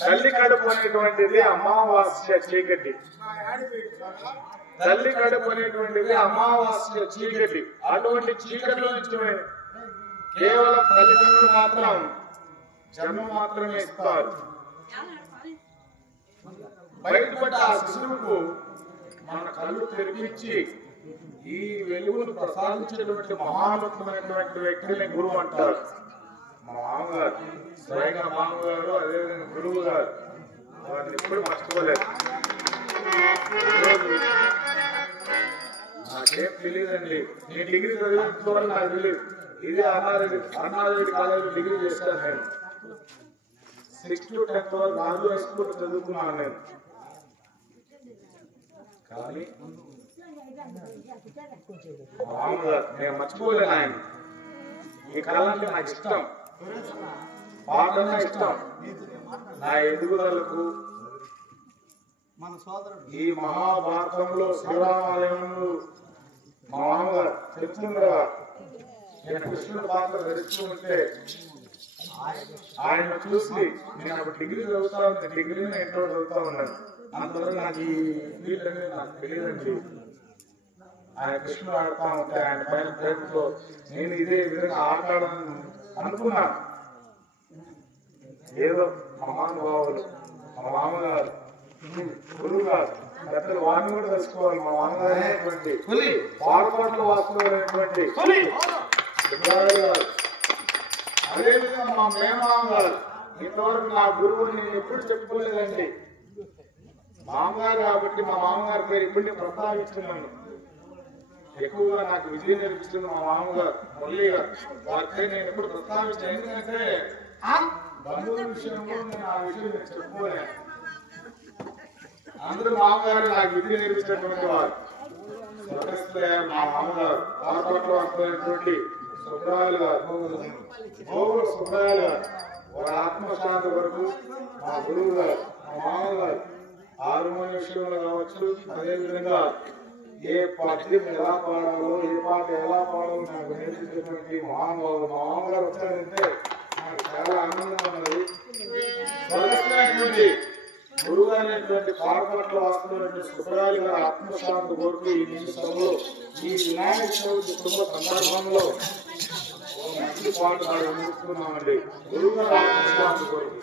తల్లి కడుపు అనేటువంటిది అమావాస్య చీకటి. తల్లి కడుపు అనేటువంటిది అమావాస్య చీకటి. అటువంటి చీకటిలో నుంచి కేవలం తల్లిదండ్రులు మాత్రం జన్మ మాత్రమే ఇస్తారు. బయటపడ్డ ఆ శిశువుకు మన కళ్ళు తెరిపించి ఈ వెలుగును ప్రసాదించేటువంటి మహానుత్తమైనటువంటి వ్యక్తిని గురువు అంటారు. మా మామగారు, స్వయంగా మామగారు, అదేవిధంగా గురువు గారు, వారిని ఎప్పుడు మర్చిపోలేదు. నాకేం తెలియదండి, నేను డిగ్రీ చదివించుకోవాలని నాకు తెలియదు. ఇది అన్నారెడ్డి కాలేజీలో డిగ్రీ చేశాను నేను. 6th to 10th వరకు నాలుగు హై స్కూల్ చదువుకున్నాను నేను. కానీ మామగారు నేను మర్చిపోలేను. ఆయన ఈ కళంటే నాకు ఇష్టం, పాటన్నా ఇష్టం. నా ఎదుగుదలకు ఈ మహాభారతంలో శ్రీరామాలయంలో మా మామగారు చెప్తుండగా నేను కృష్ణుడు పాత్ర ధరిస్తూ ఉంటే ఆయన చూసి నేను అప్పుడు డిగ్రీ చదువుతా ఉంది, డిగ్రీని ఎంతో చదువుతా ఉన్నాను. అంతవరకు నాకు ఈ ఫీల్డ్ అనేది నాకు తెలియదండి. ఆయన కృష్ణుడు ఆడుతా ఉంటే ఆయన పైన ప్రేమతో నేను ఇదే విధంగా ఆటాడాలని అనుకున్నాను. ఏదో మహానుభావులు మా మామగారు, గురువు గారు, పెద్దలు వారిని కూడా తెలుసుకోవాలి. మా మామగారు అనేటువంటి పాలకోట్ల వాస్తవమైనటువంటి అదేవిధంగా మా మేనమామగారు. ఇంతవరకు నా గురువు నేను ఎప్పుడు చెప్పుకోలేదండి. మామగారు కాబట్టి మా మామగారి పేరు ఇప్పుడు ప్రస్తావిస్తున్నాను. ఎక్కువగా నాకు విజయం నేర్పిస్తుంది మా మామగారు మురళి గారు. వారి పేరు నేను ఎప్పుడు ప్రస్తావించాను. ఎందుకంటే బంధువుల విషయంలో నేను ఆ విషయం నేను చెప్పుకోలేను. అందరూ మామగారు నాకు విద్య నేర్పించినటువంటి వారు. మా మామగారు పాలకోట్లో వస్తున్నటువంటి సుబ్రాయలు గారు, గోగుల సుబ్రాయలు గారు, వారి ఆత్మశాంతి వరకు మా గురువు గారు, మా మామగారు హార్మోనియం విషయంలో కావచ్చు, అదేవిధంగా ఏ పద్యం ఎలా పాడాలో, ఏ పాట ఎలా పాడాలో నాకు నేర్పించినటువంటి మహానుభావులు. మా మామగారు వచ్చారంటే నాకు చాలా ఆనందంగా ఉన్నది. స్వర్గస్థులైనటువంటి గురువు అనేటువంటి పాలకోట్ల వస్తున్నటువంటి సుబ్రాయలు గారి ఆత్మశాంతి కోరుతూ ఈ నిమిషంలో ఈ వినాయక చవితి శుభ సందర్భంలో మంచి పాట నేర్చుకున్నామండి. గురువు గారి ఆత్మశాంతి కోరుతూ